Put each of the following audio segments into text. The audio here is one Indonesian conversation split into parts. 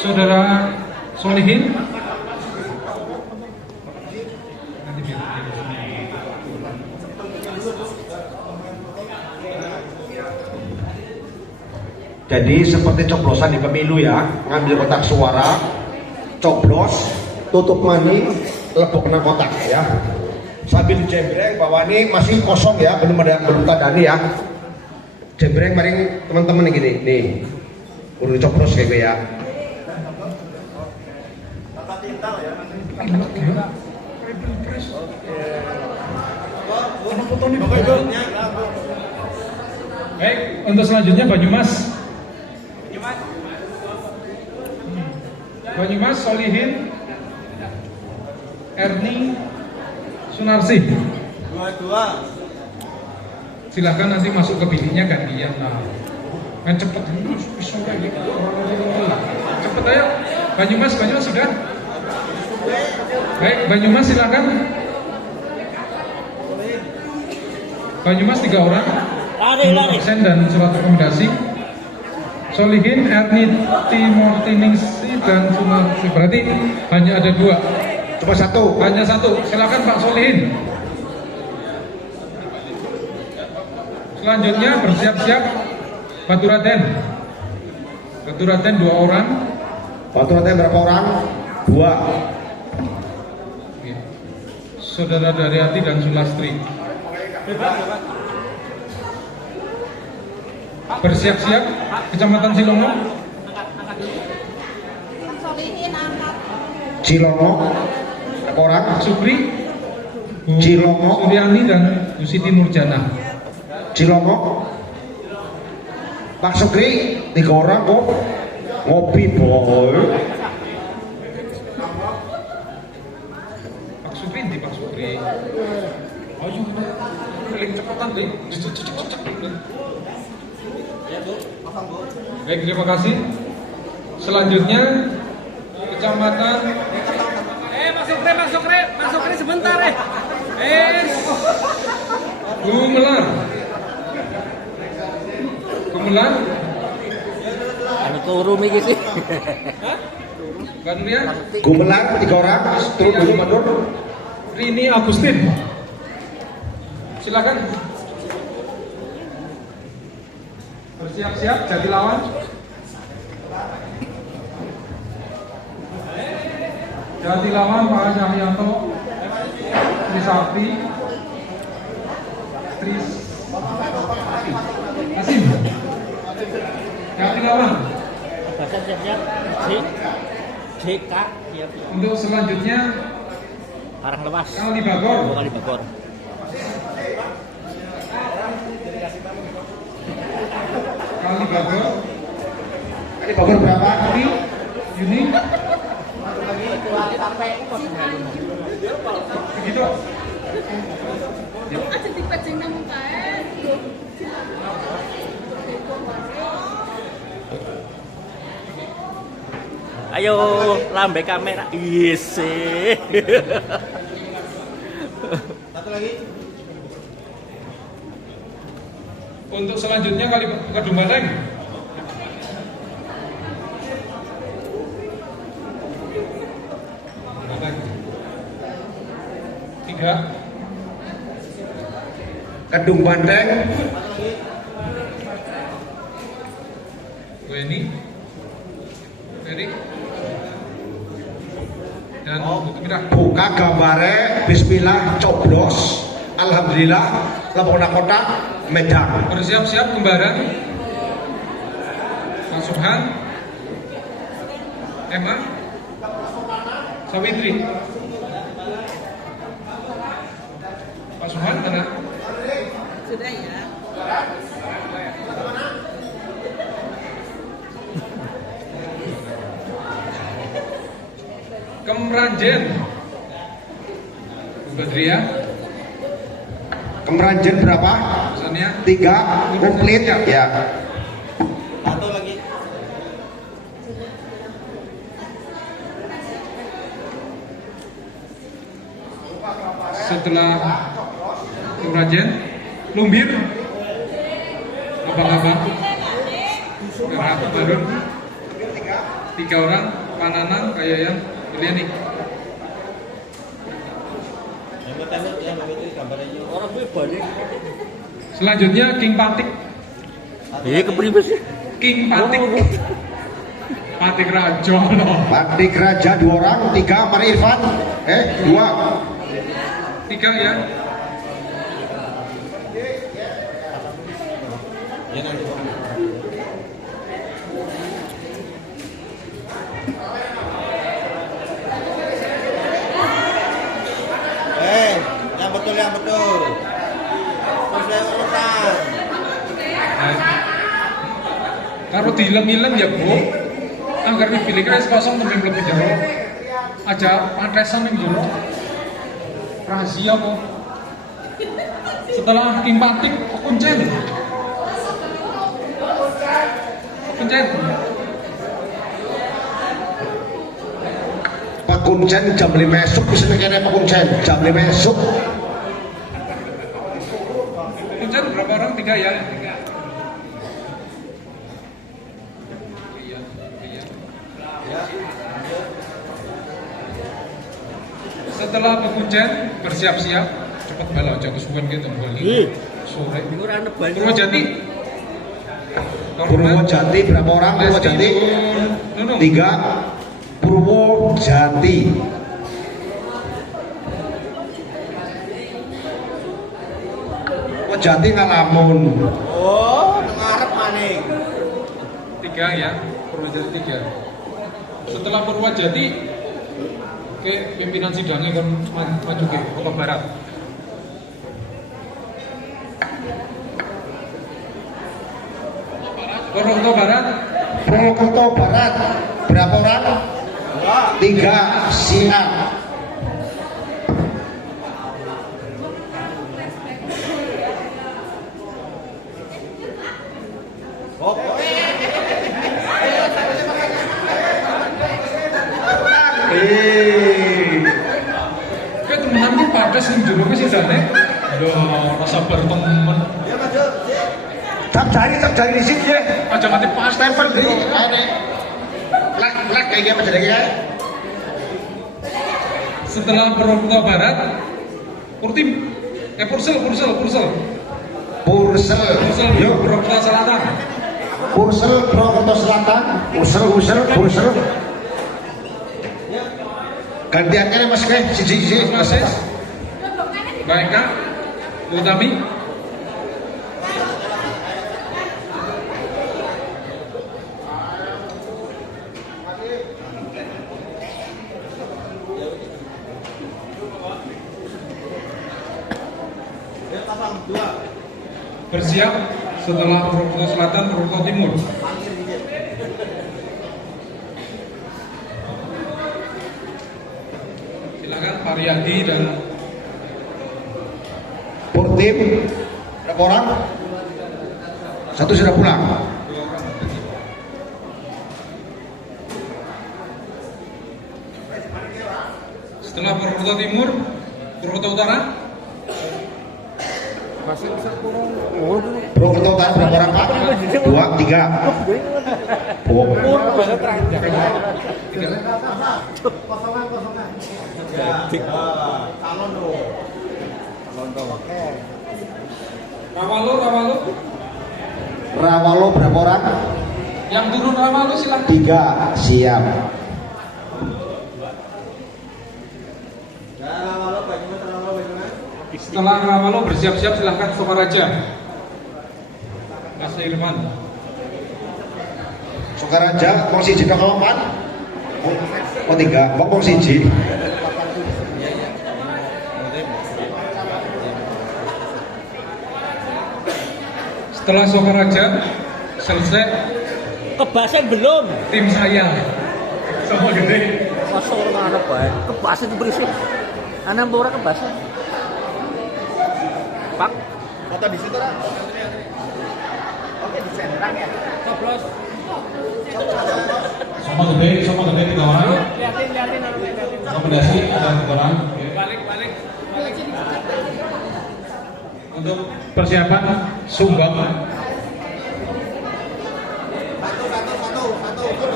Saudara Solihin. Jadi seperti coblosan di pemilu ya, ngambil kotak suara, coblos, tutup maning, lebok kena kotak ya. Sambil jembreng bahwa ini masih kosong ya, belum tandani ya. Jembreng maring teman-teman gini, nih, udah coblos kayak ya. Baik, untuk selanjutnya Banyumas. Banyumas Solihin Erni Sunarsih. Dua. Silahkan nanti masuk ke biliknya gantian lah. Main cepet bisa kayak gitu. Cepet ayo. Banyumas sudah. Baik, Banyumas silakan. Banyumas 3 orang. Absen dan surat rekomendasi. Solihin, Erni Timortiningsi dan Sumarsi. Berarti hanya ada 2. Cuma 1. Hanya 1. Silakan Pak Solihin. Selanjutnya bersiap-siap Baturaden. Baturaden 2 orang. Baturaden berapa orang? 2. Saudara Daryati dan Sulastri. Bersiap-siap Kecamatan Cilongo. Cilongo berapa orang? Supri, Cilongo, Suryani dan Bu Siti Nurjana. Cilongo, Pak Sukri 3 orang kok ngopi boy. Pak Supri di Pak Supri. Ayo, paling cepetan deh. Baik, terima kasih. Selanjutnya Kecamatan Mas Sukri sebentar Gumelar. Anu turu iki sih. Kan ya? Gumelar 3 orang, turun dulu mundur. Rini Agustin. Silakan. Bersiap-siap Jatilawan. Jatilawan Pak Cahyanto, Trisakti, Asim. Jatilawan. Siap. JK siap. Untuk selanjutnya Arang lepas. Kali Bagor. Kali Bagor. Kali Bagor. Ini Bogor berapa? Yuni. Begitu. Ayo lambe kamera. Isi. Satu lagi. Untuk selanjutnya Kali Kedumbareng. Tiga. Kedung Banteng. Weni. Erik. Dan Tumirah. Buka gambare, bismillah, coblos. Alhamdulillah, Lampung Kota, Medan. Bersiap-siap Kembaran. Pak Subhan. Emma. Sawitri. Pak Subhan mana? Sudah ya. Kemranjen. Bu Badria. Kemeranjen berapa? Pesannya 3, komplit ya. Satu lagi. setelah Kemranjen Lumbir. Abang-abang. Merah Barun. 3 orang. Pananang kayak yang pilih nih. Yang begitu gambar aja. Orang gue balik. Selanjutnya King Patik. Iya kepribes. King Patik. Patik Raja. Patik Raja 2 orang, 3 Mari Irfan. 2. 3 ya. Ya nanti. Yang betul. Terus saya urusan. Karo dilem-ilem ya Bu. Anggar dipilih kres kosong tapi lebih jero. Aja patesan yang jero. Rahasia kok. Setelah King Patik kuncen. Kuncen. Pak Kuncen jam 5 esuk bisa kene Pak Kuncen jam 5 esuk. Kuncen berapa orang? 3 ya? 3. Setelah Kuncen bersiap-siap cepat bala aja kesuwen gitu balik sore. Purwojati. Purwojati berapa orang Purwojati? 3. Purwojati. Purwojati Ngalamun. Oh, ngarep maning. 3 ya, Purwojati 3. Setelah Purwojati ke pimpinan sidangnya kan maju ke Kota Barat. Purwokerto Barat. Purwokerto Barat berapa orang? 3. Siap. Kayak temenan ki padas ning jero ki sidane. Lho, rasa berteman. Cap jari di sini ya. Aja nganti pas Stempel di. Lek kayak apa jenenge kae? setelah Purwokerto Barat, Purtim, Pursel. Pursel. Yuk, Purwokerto Selatan. Pursel Purwokerto Selatan. Pursel. Gantiannya Mas Keh, siji. Mas. Baik Kak, Utami. Bersiap setelah Purwokerto Selatan, Purwokerto Timur. Silakan Pak Riyadi dan Purtim berapa orang? 1 sudah pulang. setelah Purwokerto Timur, Purwokerto Utara. Purwokerto Utara berapa orang Pak? 2, 3. Rawalo berapa orang? Yang turun Rawalo silakan. 3. Siap. Setelah Rawalo bersiap-siap silahkan Sokaraja. Mas Irman. Sokaraja mau siji nang lopan? Oh 3, mau siji. Setelah Sokaraja selesai, Kebasan belum. tim saya sama gede. Masa orang anak baik. Kebasan itu berisik. Anak orang kebasan. Pak. Foto di situ lah. Oke di sentrang ya. Coblos. Sama gede 3 orang. Lihatin. Rekomendasi ada 3 orang. Balik. Untuk persiapan sumbang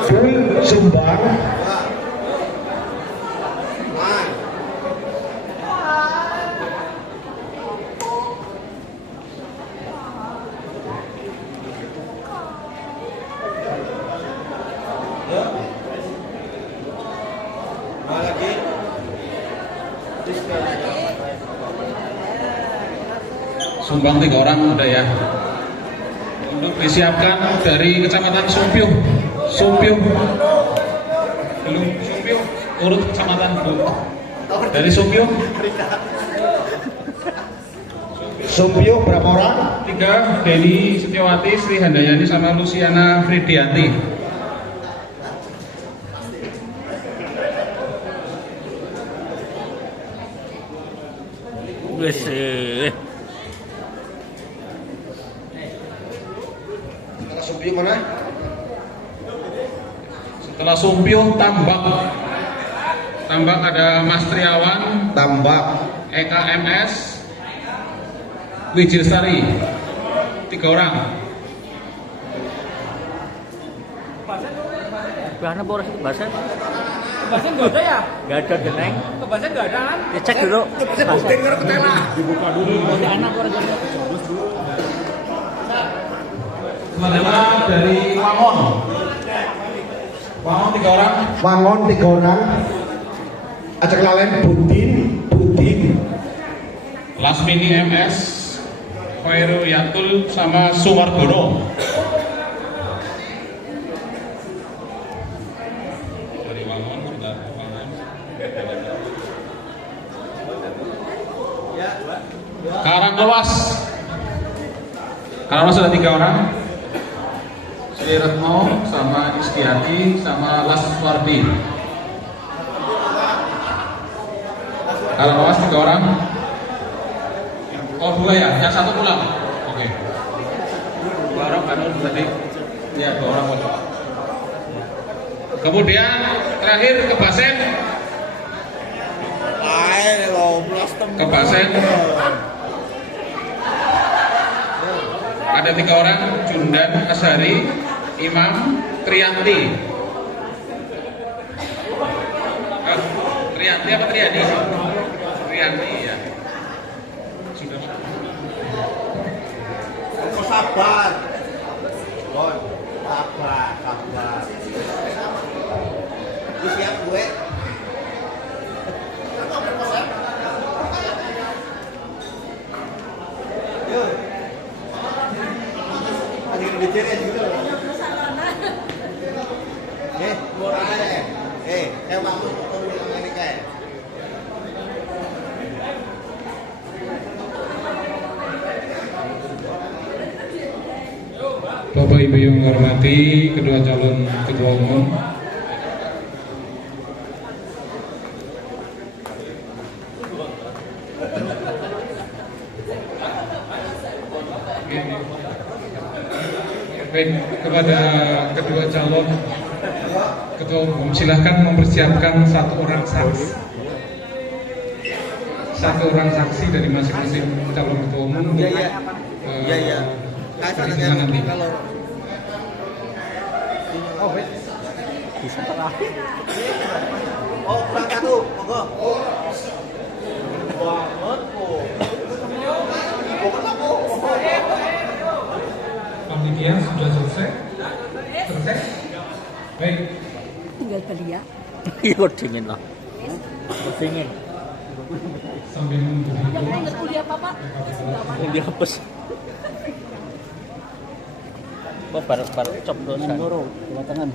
full sumbang. sumbang 3 orang udah ya. Untuk disiapkan dari Kecamatan Sumpyuh. Belum Sumpyuh, urut kecamatan belum. Dari Sumpyuh Sumpyuh berapa orang? 3, Deni Setiawati, Sri Handayani sama Luciana Fridianti. Setelah Sumpyuh mana? Setelah Sumpyuh Tambak ada Mas Triawan, Tambak. EKMS, Wijilstari, 3 orang. Bahannya boros itu bahasan. Kebasan nggak ada ya? Gak ada geneng. Kebasan nggak ada kan? Ya cek dulu. Sebutin karo ketela. Dibuka dulu. Ada anak orang gede. Selanjutnya dari Wangon 3 orang. Wangon 3 orang. Ajak lalen Budin. Lasmini MS, Khairu Yatul sama Sumardono. Dari Wangon sudah Wangon. Karanglewas sudah 3 orang. Sri Retno sama Istiati sama Laswardi. Karanglewas 3 orang. Oh 2 ya, yang 1 pulang. Oke. 2 orang kan tadi. Ya 2 orang. Kemudian terakhir ke Basen. Ada 3 orang, Jundan Asari, Imam Trianti. Trianti apa Triani? Trianti ya. Sudah. Sabar. Bon, sabar. Lu siap gue? Yuk. Ada yang diceritain gitu loh. Saya waktu ke Amerika ya. Bapak Ibu yang menghormati kedua calon ketua umum, baik, kepada kedua calon ketua umum silahkan mempersiapkan 1 orang saksi. 1 orang saksi dari masing-masing calon ketua umum untuk perhitungan nanti. Oh, kurang 1, monggo. Panitia sudah selesai? Baik. Tinggal kali ya. Iya dingin lah. Dingin. Sambil menunggu itu, Yang ingat kuliah Bapak. Yang dihapus. Kok bareng coblosan. Dua tangan.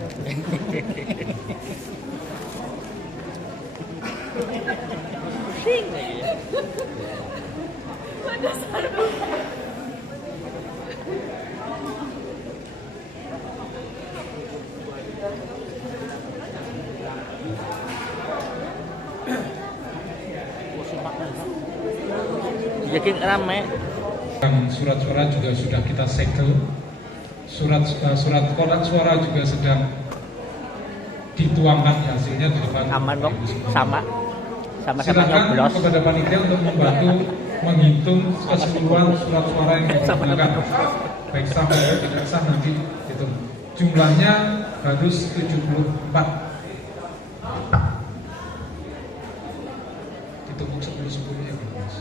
Sing. Jadi rame. surat suara juga sudah kita segel. Surat koran suara juga sedang dituangkan hasilnya di depan. Aman kok, sama Silakan nyoblos. kepada panitia untuk membantu menghitung keseluruhan surat suara yang digunakan, baik sah maupun tidak sah nanti itu jumlahnya harus 74. Ditumpuk 10-10 ya Mas.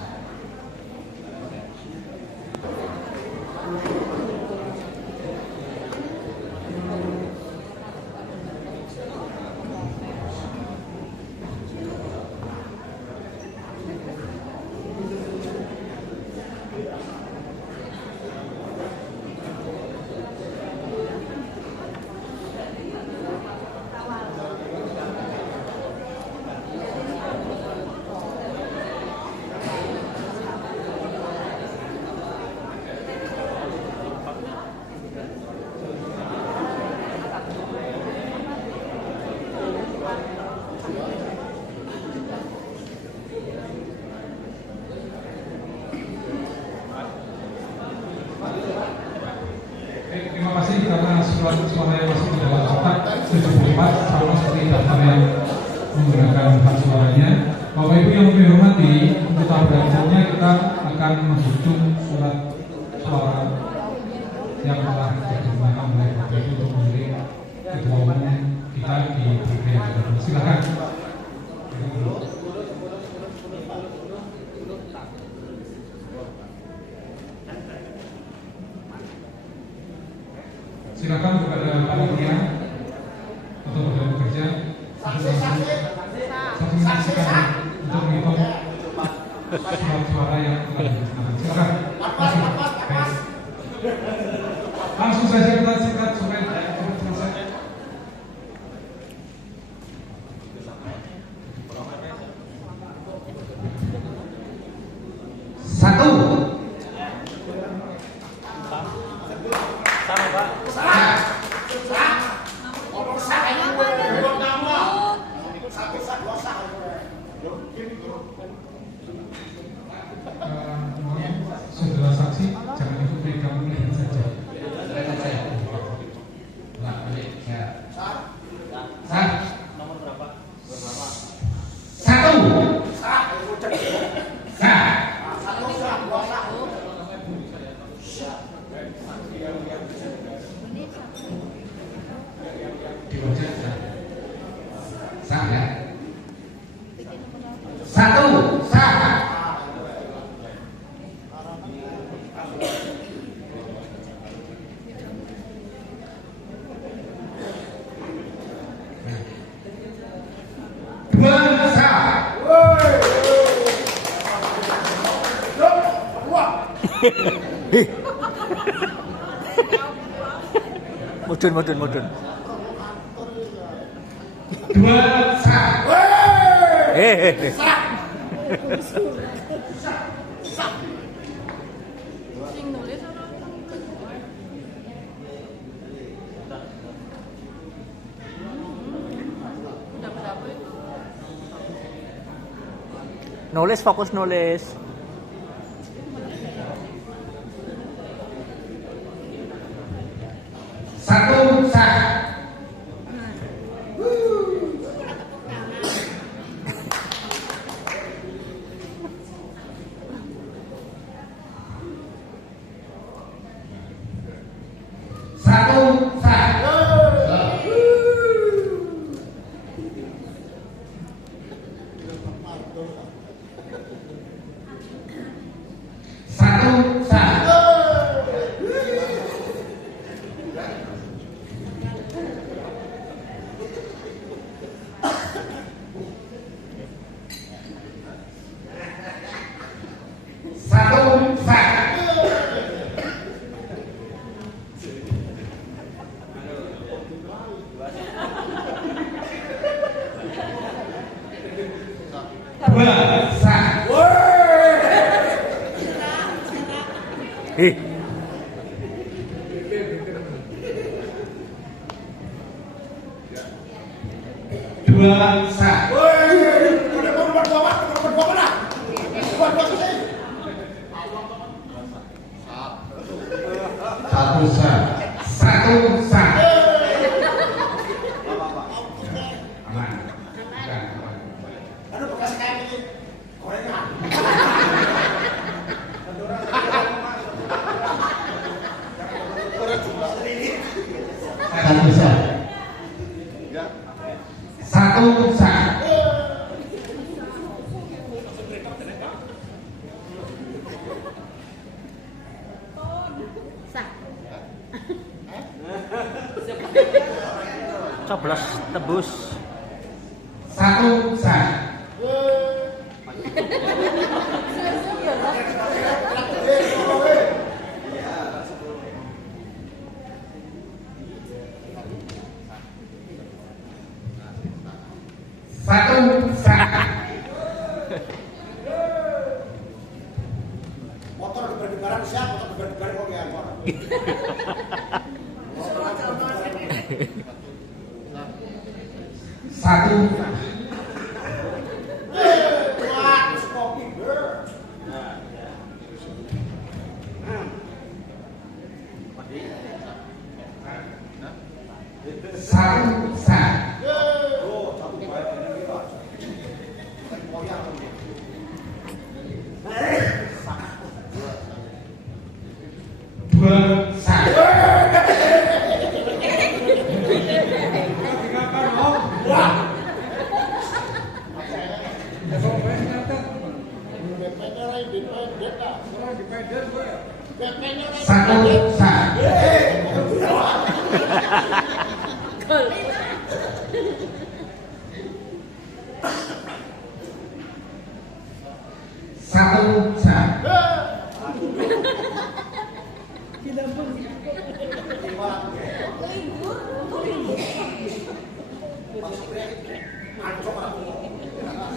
Terima kasih karena surat suara yang masih di dalam kotak 74 sama seperti daftar yang menggunakan hak suaranya. Bapak Ibu yang kami hormati, untuk tahap berikutnya kita akan menghitung surat suara yang telah digunakan oleh Bapak Ibu untuk memilih ketua umum kita di PPI yang ada. Silakan. Silakan kepada panitia untuk bekerja saksi-saksi untuk menghitung surat suara yang telah digunakan. Silakan. Langsung saja kita singkat supaya cepat selesai. Satu. Saudara saksi, jangan ikut pegang lihat saja. Nomor berapa? Satu. Sah ya. Satu. Sah. Mudun. Dua sah. Nulis, fokus nulis. Satu sah. Satu sah. Satu sah. Satu sah. Dua sah. Dua sah. Satu sah. Satu sah. Aman. Satu sah. Satu sah. Coblos tebus. Satu sah. Satu sah. Motor berdebaran siapa? Motor berdebaran kok ya? Satu. Satu sah. Dua sah. Satu sah.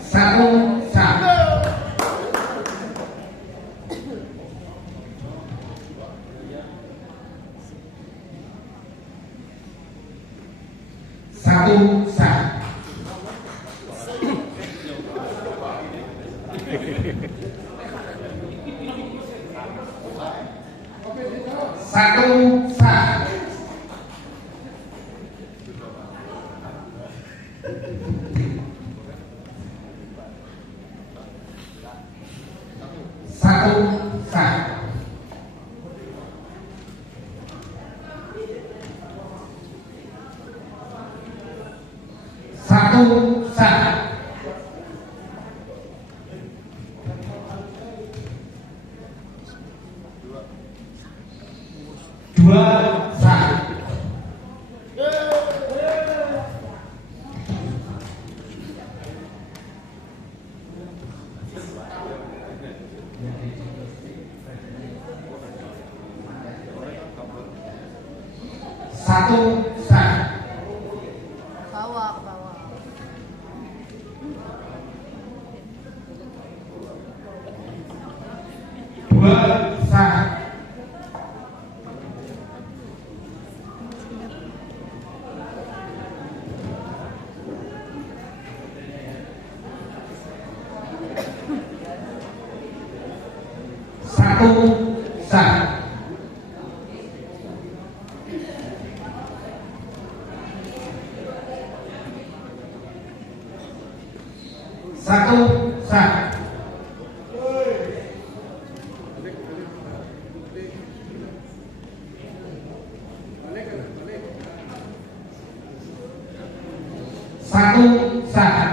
Satu sah. Satu sah. Satu sah. Satu sah. Satu sah. Satu sah. Dua sah. Satu sah. Bawa. Dua sah. Satu sah. Satu sah. Satu sah.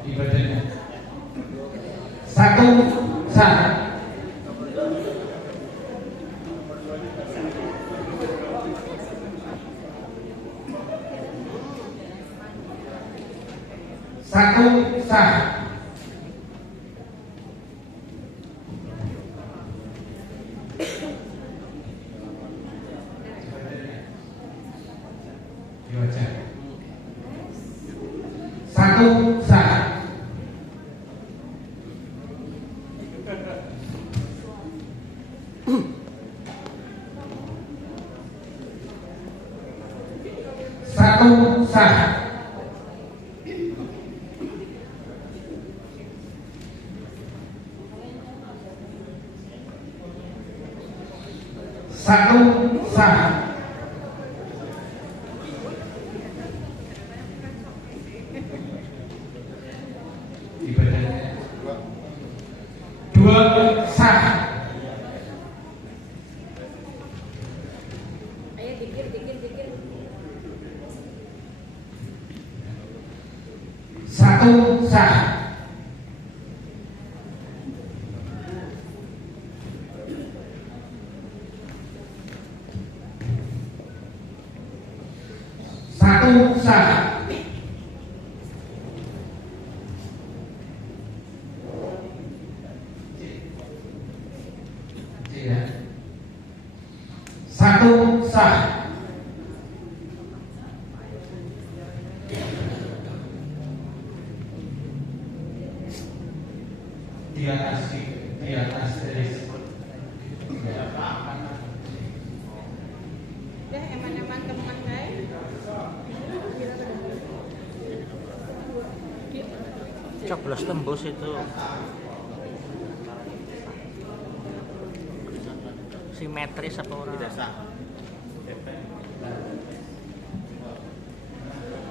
Di badannya. Satu sah. Satu sah. Di wajah. Satu sah. Satu sah. Satu sah. Satu sah. Satu sah. Satu sah. Di atas dari eman-eman teman baik. Coblos tembus itu simetris apa ora?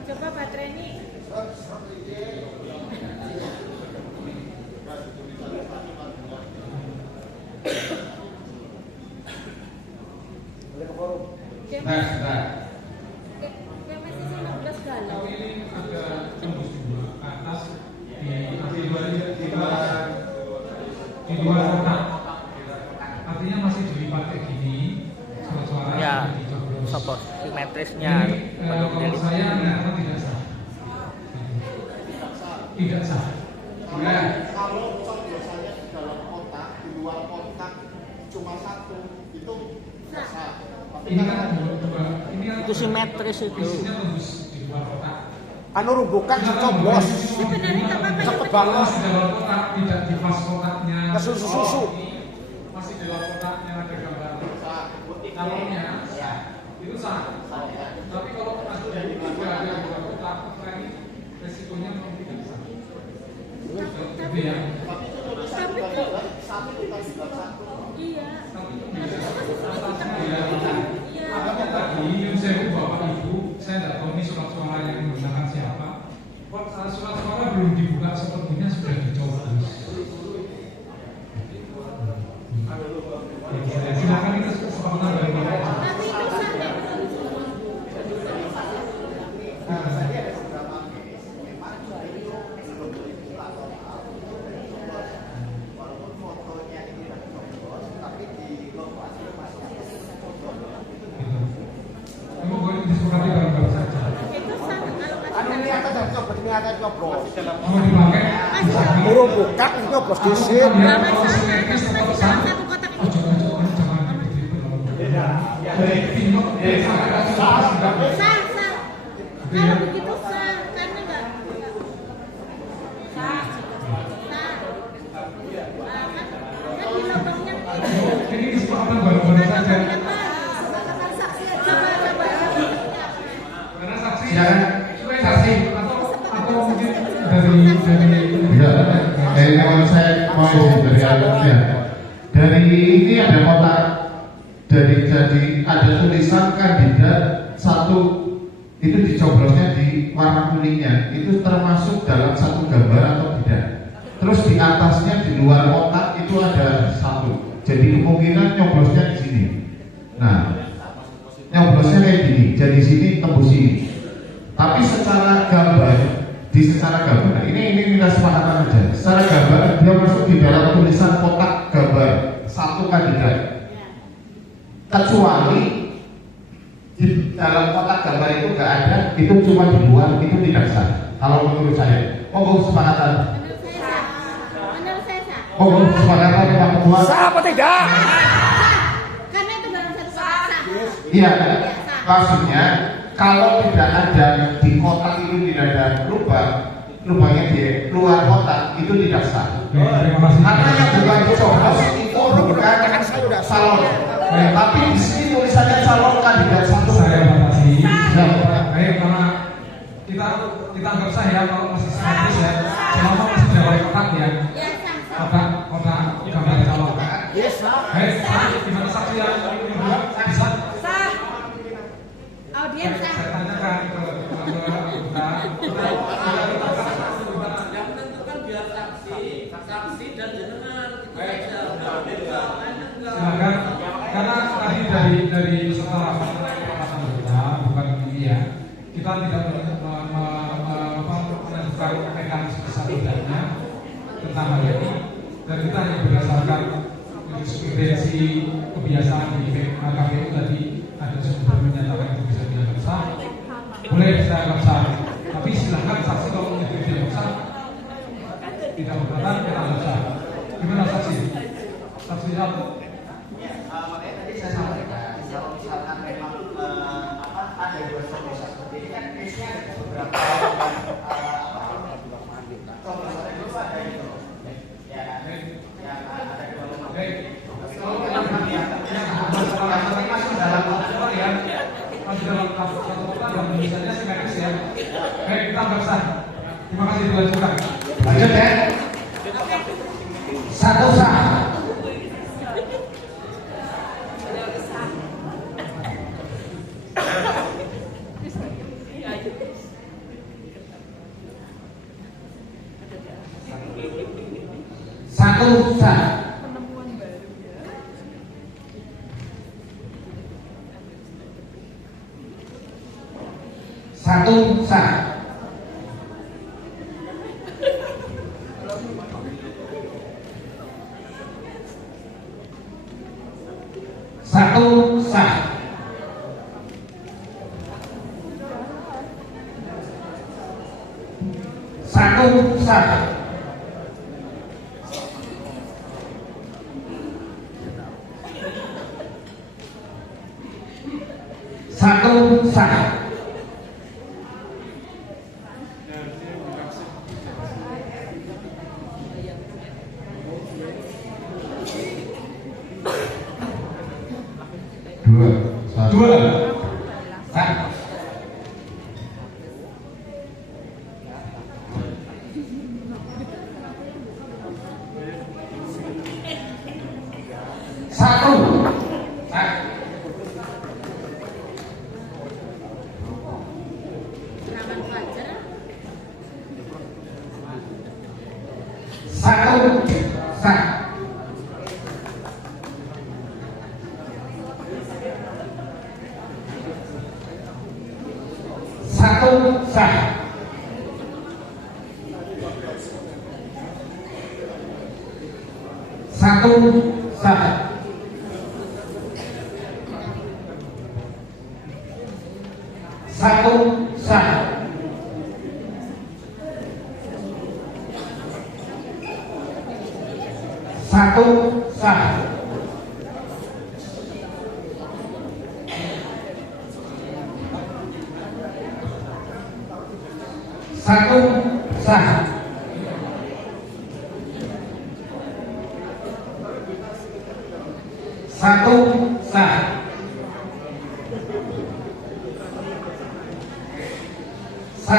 Coba baterai ini. Nah. Yang masih 15 galau. Ini ada tembus dua ke atas di dua kotak. Artinya masih dilipat kayak gini. Suara-suara Ya, dicoblos. support simetrisnya Ini belum kalau jadi. saya ternyata tidak sah. Tidak sah. Ya. Kalau coblosannya di dalam kotak, di luar kotak cuma satu, itu nggak sah. Tapi Ini kan dua. Ini kan Itu simetris itu. isinya tembus di luar kotak. anu bukan coblos. Sebenarnya tak apa-apa. Cepet Kalau banget. masih dalam kotak, tidak di pas kotaknya. Ke susu-susu. Ini masih dalam kotaknya ada gambar calonnya, itu sah. Tapi kalau masuk di tidak ada dua kotak, maka ini resikonya memang tidak sah. Itu ya. Tapi iya. Atasnya ya. Makanya tadi yang saya bapak ibu, saya tidak tahu ini surat suara yang menggunakan siapa. Surat suara belum dibuka sepertinya sudah dicoblos. Silakan itu kesempatan dari bapak. Tapi itu sah. Kamu boleh disepakati bareng-bareng saja. Itu sah kalau masih Anu ini akan coblos, ini akan coblos. Mau dipakai? Burung bukan ini coblos di sini. Kalau simetris tetap sah. satu kotak Oh, jangan begitu. Dari timur, sah. Kalau begitu sah, karena enggak sah. Kan di lubangnya ini kesempatan bareng-bareng saja. Karena saksi, saksi atau mungkin dari Ya, kalau saya mau izin dari alatnya, dari ini ada kotak, jadi ada tulisan kandidat satu, itu dicoblosnya di warna kuningnya, itu termasuk dalam satu gambar atau tidak. Terus di atasnya di luar kotak itu ada satu, jadi kemungkinan nyoblosnya di sini. Nah, nyoblosnya kayak gini, jadi sini tembus ini. Tapi secara gambar, secara gambar ini kita sepakatan aja. Secara gambar dia masuk di dalam tulisan kotak gambar satu kandidat. Kecuali di dalam kotak gambar itu nggak ada, itu cuma di luar, itu tidak sah. Kalau menurut saya, sepakatan. Menurut saya sah. Sepakatan Pak Ketua. Sah apa tidak? Karena itu dalam satu kotak sah. Iya, maksudnya kalau tidak ada di kotak itu tidak ada lubangnya di luar kotak itu tidak sah. terima kasih. Karena yang bukan coblos itu bukan salon. Tapi di sini tulisannya calon kandidat satu. Saya batasi. Ya. Baik, karena kita anggap sah ya kalau masih simetris ya. Selama masih dalam kotak ya. Ya sah. Kotak gambar calon. Yes, sah. Baik, gimana saksi yang kedua bisa? Sah. Audiens sah. Saya tanyakan ke anggota. Yang menentukan biar saksi dan jenengan. Silakan. Karena tadi dari peserta rapat kita tidak menentukan mekanisme satidaknya tentang hal ini, dan kita hanya berdasarkan jurisprudensi kebiasaan di KPU tadi ada sumber menyatakan itu bisa dianggap sah, boleh saya anggap sah. Tapi silakan saksi kalau menyebut dianggap sah, tidak keberatan kita anggap sah. Gimana saksi? Saksi satu. Makanya tadi saya sampaikan kalau misalkan memang ada dua proses seperti ini kan case-nya ada beberapa coblosan dulu ada itu ya ada dua lembaga. Kalau memang yang masuk dalam kotak ya masuk dalam satu kotak dan misalnya simetris ya. Baik, kita anggap sah. Terima kasih dilanjutkan. Lanjut ya. Satu sah. Satu sah. Satu sah. Satu sah. Satu sah. Satu sah. Dua. Satu. Dua. Sah. Satu. Sah. Raman pelajar. Satu sah. Satu sah. Satu sah. Satu sah. Satu sah. Satu sah.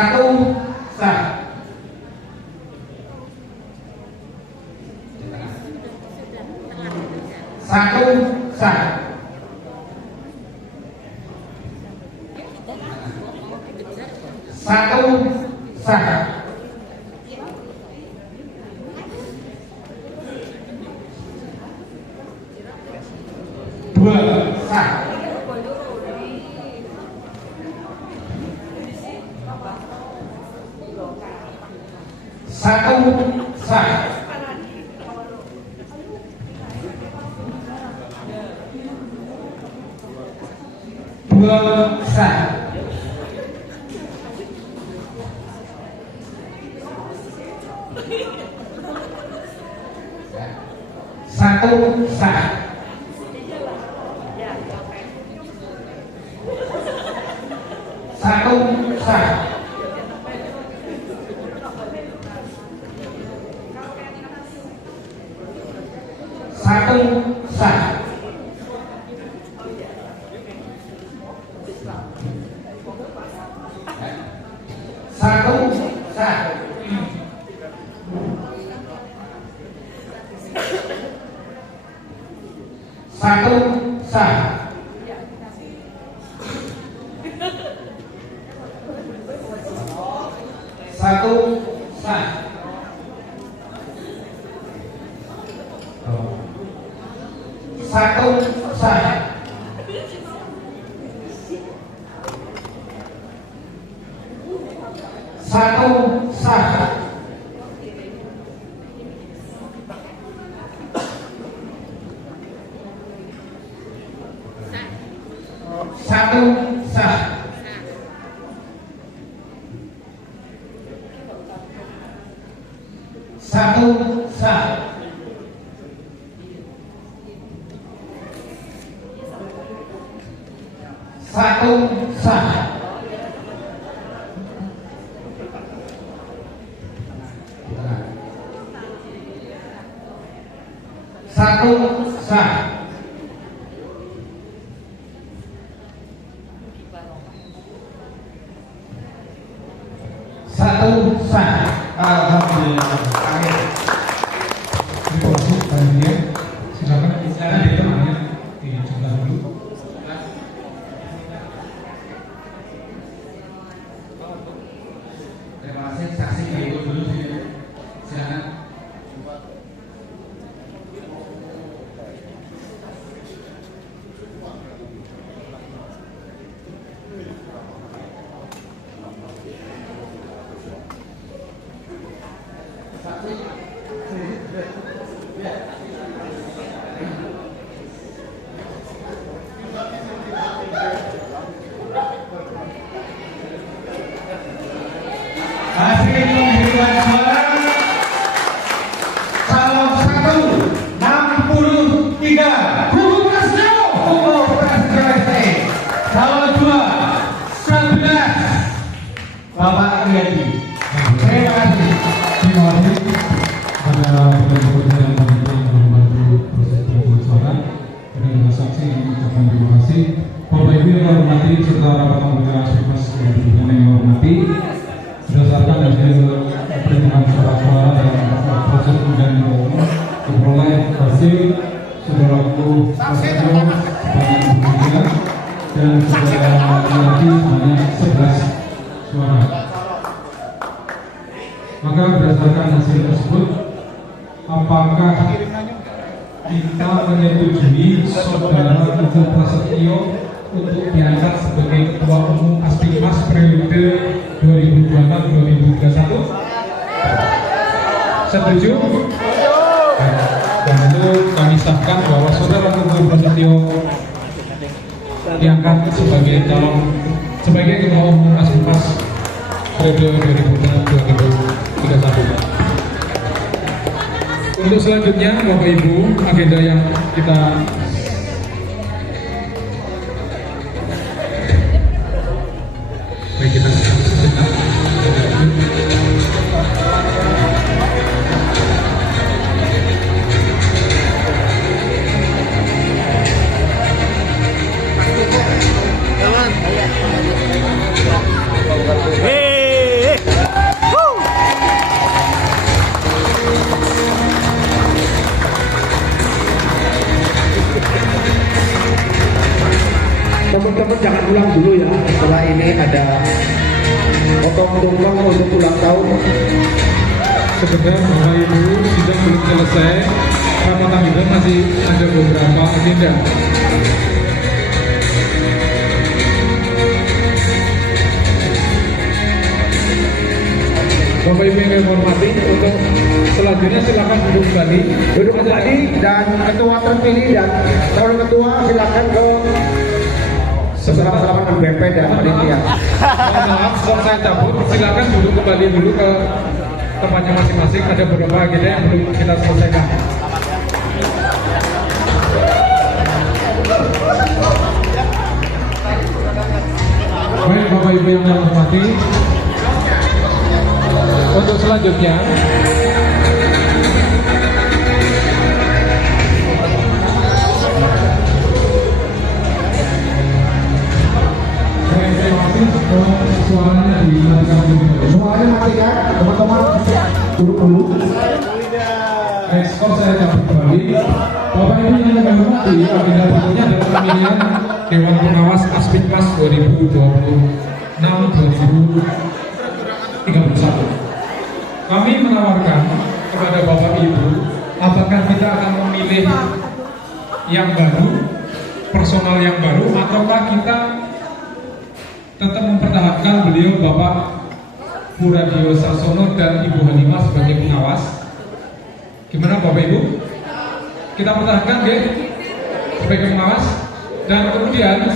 Satu sah. Satu sah. Satu sah. Satu sah. Dua sah. Satu sah. Dua sah. Satu sah. Satu sah. Satu sah. Satu sah. Satu sah. Satu sah. Satu sah. Satu sah. Satu sah. Satu sah. Satu sah. Satu sah. Satu sah. Alhamdulillah. Amin. Terima kasih Pak Dia. Silakan ditanya dicoba dulu. Terima kasih, saksi ibu dulu. Silakan. Hasil penghitungan suara calon 1 63 Kubu Prasetyo ST. Calon 2 11 Bapak Iyadi. Terima kasih. Terima kasih pada penonton yang membantu proses penghitungan suara dan juga saksi yang mengucapkan terima kasih. Bapak Ibu yang hormati serta rapat anggota Asfimas yang hormati, berdasarkan hasil perhitungan suara dan proses pemilihan umum diperoleh hasil saudaraku Prasetyo sebanyak 3 dan saudara Iyadi sebanyak 11 suara. Maka berdasarkan hasil tersebut, apakah kita menyetujui saudara Kubu Prasetyo untuk diangkat sebagai Ketua Umum Asfimas periode 2026-2031? Setuju? Dan itu kami sahkan bahwa saudara Kubu Prasetyo diangkat sebagai Ketua Umum Asfimas periode 2026-2031. Untuk selanjutnya, Bapak Ibu, agenda yang kita sebentar. Teman-teman jangan ulang dulu ya. Setelah ini ada potong tumpeng untuk ulang tahun. Sebentar Bapak Ibu, sidang belum selesai. Rapat agenda masih ada beberapa agenda. Bapak Ibu yang kami hormati, untuk selanjutnya silakan duduk kembali. Duduk kembali dan ketua terpilih dan calon ketua silakan ke bersama-sama dengan BP dan panitia. Mohon maaf, setelah saya cabut, silakan duduk kembali dulu ke tempatnya masing-masing. Ada beberapa agenda yang belum kita selesaikan. Baik Bapak Ibu yang kami hormati, untuk selanjutnya suaranya dimatikan dulu. Semuanya matikan, teman-teman duduk dulu. Ekspor saya cabut kembali. Bapak Ibu yang kami hormati, agenda berikutnya adalah pemilihan Dewan Pengawas Asfimas 2026-2031. Kami menawarkan kepada Bapak Ibu, apakah kita akan memilih yang baru, personal yang baru, ataukah kita tetap mempertahankan beliau Bapak Bu Radio Sasono dan Ibu Hanimah sebagai pengawas. Gimana Bapak Ibu? Kita pertahankan deh sebagai pengawas. Dan kemudian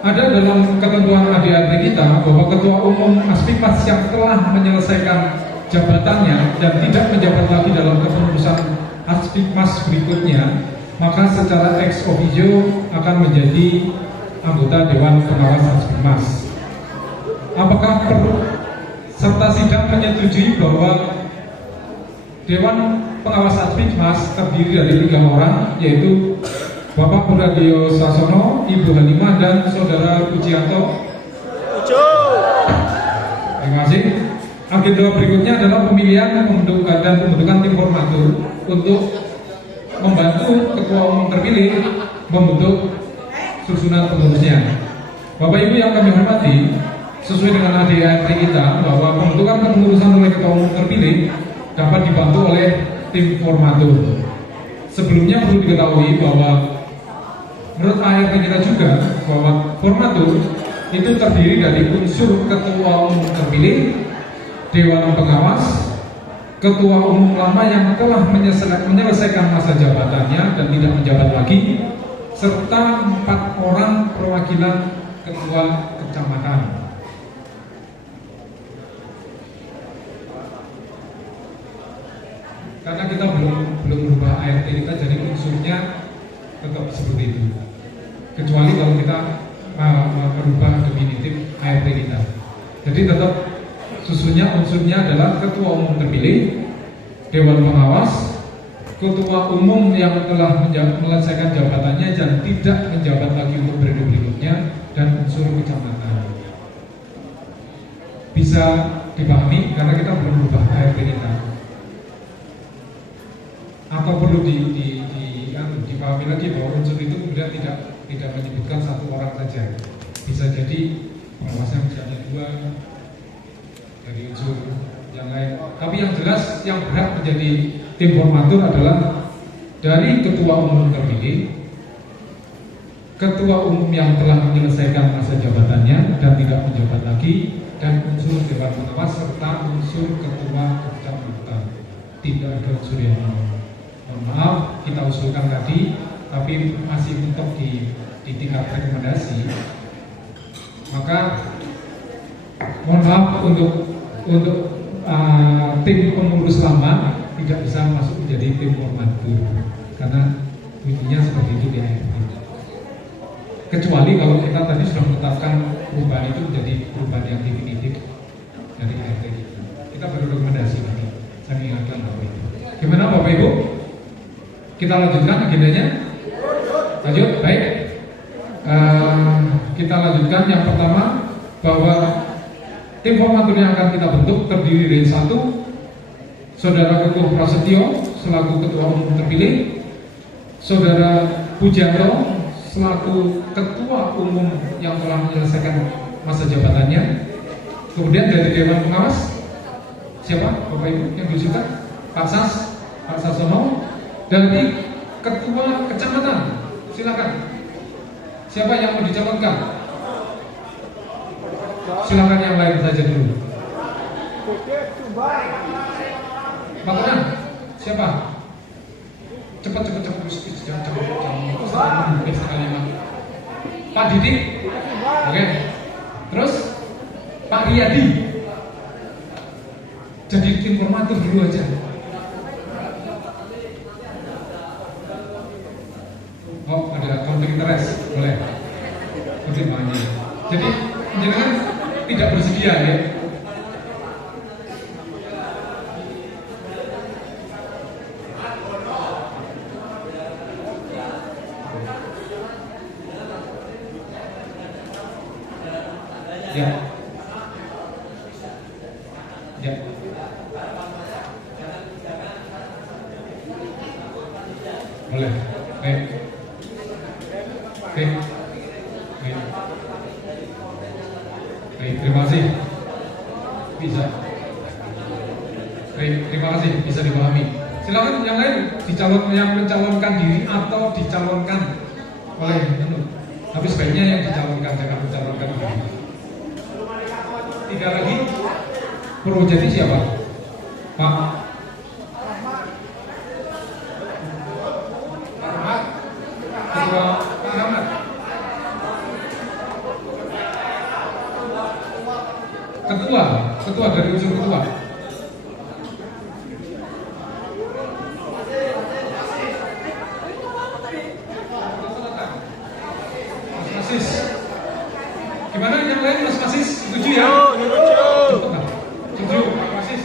ada dalam ketentuan ADART kita bahwa Ketua Umum Aspikmas yang telah menyelesaikan jabatannya dan tidak menjabat lagi dalam kepengurusan Aspikmas berikutnya, maka secara ex officio akan menjadi anggota Dewan Pengawas Aspikmas. Apakah peserta sidang menyetujui bahwa Dewan Pengawas Aspikmas terdiri dari 3 orang, yaitu Bapak Bu Radio Sasono, Ibu Hanimah, dan Saudara Pujianto? Terima kasih. Agenda berikutnya adalah pemilihan dan pembentukan tim formatur untuk membantu Ketua Umum terpilih membentuk susunan pengurusnya. Bapak Ibu yang kami hormati, sesuai dengan ADART kita bahwa pembentukan kepengurusan oleh Ketua Umum terpilih dapat dibantu oleh tim formatur. Sebelumnya perlu diketahui bahwa menurut ART kita juga bahwa formatur itu terdiri dari unsur Ketua Umum terpilih, Dewan Pengawas, Ketua Umum lama yang telah menyelesaikan masa jabatannya dan tidak menjabat lagi, serta 4 orang perwakilan ketua kecamatan. Karena kita belum berubah ART kita, jadi unsurnya tetap seperti itu. Kecuali kalau kita merubah definitif ART kita. Jadi tetap susunnya unsurnya adalah Ketua Umum terpilih, Dewan Pengawas, Ketua Umum yang telah menyelesaikan jabatannya dan tidak menjabat lagi untuk periode berikutnya, dan unsur kecamatan. Bisa dipahami karena kita belum berubah ART kita. Atau perlu dipahami lagi bahwa unsur itu kemudian tidak menyebutkan 1 orang saja. Bisa jadi pengawasnya misalnya 2 dari unsur yang lain. Tapi yang jelas yang berhak menjadi tim formatur adalah dari Ketua Umum terpilih, Ketua Umum yang telah menyelesaikan masa jabatannya dan tidak menjabat lagi, dan unsur Dewan Pengawas serta unsur Ketua Kecamatan. Tidak ada unsur yang lain. Mohon maaf, kita usulkan tadi, tapi masih mentok di tingkat rekomendasi. Maka mohon maaf untuk tim pengurus lama tidak bisa masuk menjadi tim formatur karena intinya seperti itu di ART. Kecuali kalau kita tadi sudah menetapkan perubahan itu menjadi perubahan yang definitif dari ART kita. Kita baru rekomendasi tadi. Saya ingatkan Bapak Ibu. Gimana Bapak Ibu? Kita lanjutkan agendanya. Lanjut, baik. Kita lanjutkan yang pertama bahwa tim formatur yang akan kita bentuk terdiri dari 1, Saudara Ketua Prasetyo selaku Ketua Umum terpilih, Saudara Pujianto selaku Ketua Umum yang telah menyelesaikan masa jabatannya. Kemudian dari Dewan Pengawas, siapa Bapak Ibu yang diusulkan? Pak Sasono. Dari Ketua Kecamatan, silakan. Siapa yang mau dicalonkan? Silakan yang lain saja dulu. Makanan, siapa? Cepat. Pak Didik, oke. Terus Pak Riyadi, jadi tim formatur dulu aja. Oh, ada konflik interest, boleh. Pertimbangannya. Jadi jangan tidak bersedia ya. Ya. Boleh. Baik, terima kasih. Bisa. Baik, terima kasih. Bisa dipahami. Silakan yang lain yang mencalonkan diri atau dicalonkan oleh tapi sebaiknya yang dicalonkan, jangan mencalonkan diri. 3 lagi. Purwojati siapa? Pak Ahmad. Ketua Pak Ahmad. Ketua dari unsur ketua. Mas Masis. Gimana yang lain Mas Masis? Setuju ya? Setuju Pak Masis.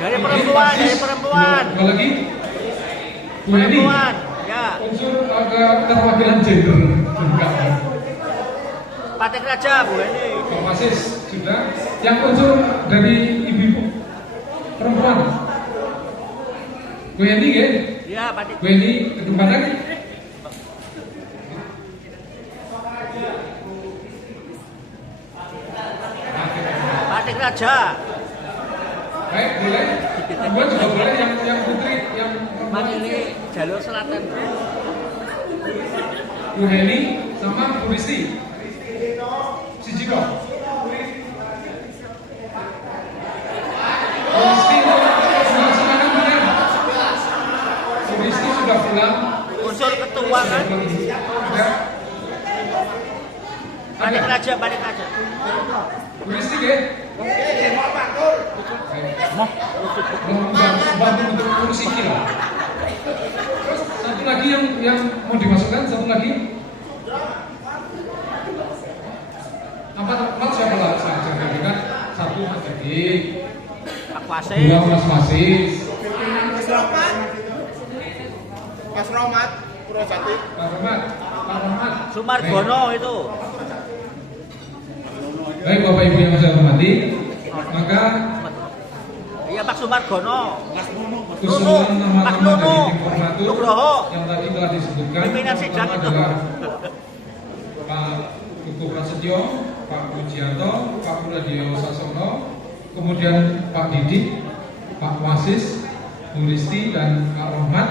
Dari perempuan. Dua lagi. Bu Eni. Perempuan. Ya. Unsur keterwakilan gender juga. Patek Raja Bu Eni. Pak Masis sudah. Yang unsur dari ibu perempuan. Bu Eni kan? Ya, Patek. Bu Eni kedepan lagi. Patek Raja. Baik, boleh. Buat juga boleh yang putri yang Mas ini jalur selatan. Bu Heni sama Bu Risti. Siji kok. Bu Risti silakan benar. Bu Risti sudah pulang. Unsur ketua kan? Ya. Patek Raja. Bu Risti ke? Bantu untuk kursi kira. Terus satu lagi yang mau dimasukkan, satu lagi. Apa siapa lah saja kan? Satu Mas Jadi. Pak Wasis. Dua Mas Masis. Mas Romat, Purwojati. Pak Rahmat. Sumargono itu. Baik Bapak Ibu yang saya hormati, maka Iya Pak Sumargono. usulan nama-nama dari tim formatur Nugroho. yang tadi telah disebutkan Pimpinan sidang pertama itu. adalah Pak Kuku Prasetyo, Pak Pujianto, Pak Puradio Sasono, kemudian Pak Didik, Pak Wasis, Bu Risti, dan Pak Rahmat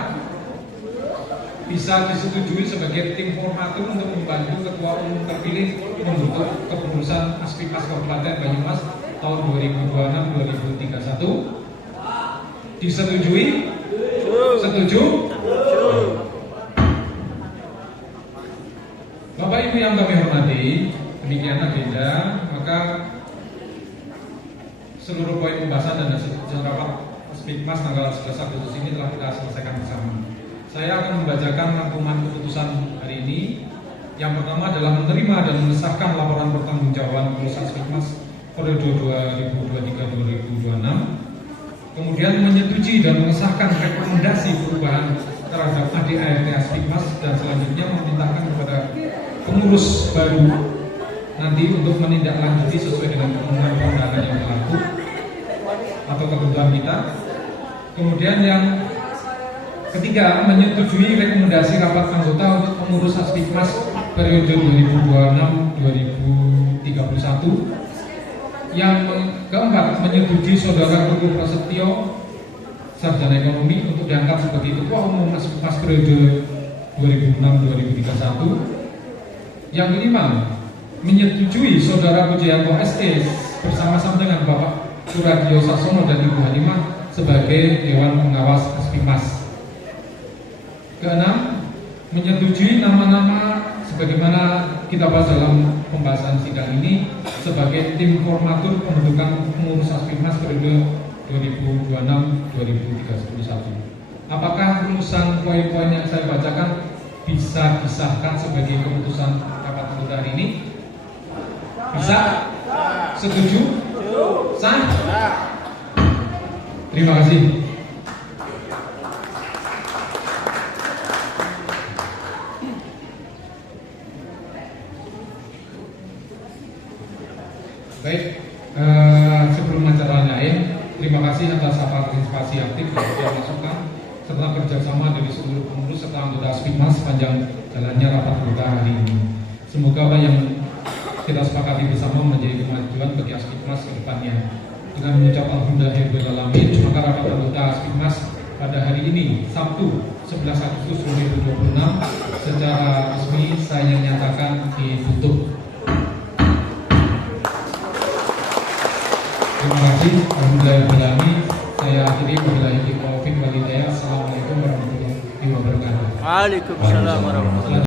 bisa disetujui sebagai tim formatur untuk membantu Ketua Umum terpilih membentuk kepengurusan Aspipas Kabupaten Banyumas tahun 2026-2031. Disetujui? Setuju? Bapak Ibu yang kami hormati, demikian agenda, maka seluruh poin pembahasan dan hasil rapat Aspikmas tanggal 11 Agustus ini telah kita selesaikan bersama. Saya akan membacakan rangkuman keputusan hari ini. Yang pertama adalah menerima dan mengesahkan laporan pertanggungjawaban pengurus Aspikmas periode 2023-2026. Kemudian menyetujui dan mengesahkan rekomendasi perubahan terhadap ADART Aspikmas dan selanjutnya memerintahkan kepada pengurus baru nanti untuk menindaklanjuti sesuai dengan undang-undang yang berlaku atau ketentuan kita. Kemudian yang ketiga, menyetujui rekomendasi rapat anggota untuk pengurus Aspikmas periode 2026-2031. Yang keempat, menyetujui Saudara Kuku Prasetyo, Sarjana Ekonomi, untuk diangkat sebagai Ketua Umum Aspikmas periode 2006-2031. Yang kelima, menyetujui Saudara Pujianto SE bersama-sama dengan Bapak Puradio Sasono dan Ibu Halimah sebagai Dewan Pengawas Aspikmas. Keenam, menyetujui nama-nama sebagaimana kita bahas dalam pembahasan sidang ini sebagai tim formatur pembentukan pengurus Aspikmas periode 2026-2031. Apakah rumusan poin-poin yang saya bacakan bisa disahkan sebagai keputusan rapat anggota hari ini? Bisa? Setuju? Sah? Terima kasih. Baik, sebelum acara lain, terima kasih atas partisipasi aktif dan juga masukan serta kerjasama dari seluruh pengurus serta anggota Aspikmas sepanjang jalannya rapat anggota hari ini. Semoga apa yang kita sepakati bersama menjadi kemajuan bagi Aspikmas ke depannya. Dengan mengucap alhamdulillahirobbilalamin, maka rapat anggota Aspikmas pada hari ini, Sabtu 11 Agustus 2026, secara resmi saya nyatakan ditutup. kasih. Alhamdulillah. Saya akhiri wabillahi taufiq wal hidayah. Assalamualaikum warahmatullahi wabarakatuh. Waalaikumsalam warahmatullahi wabarakatuh.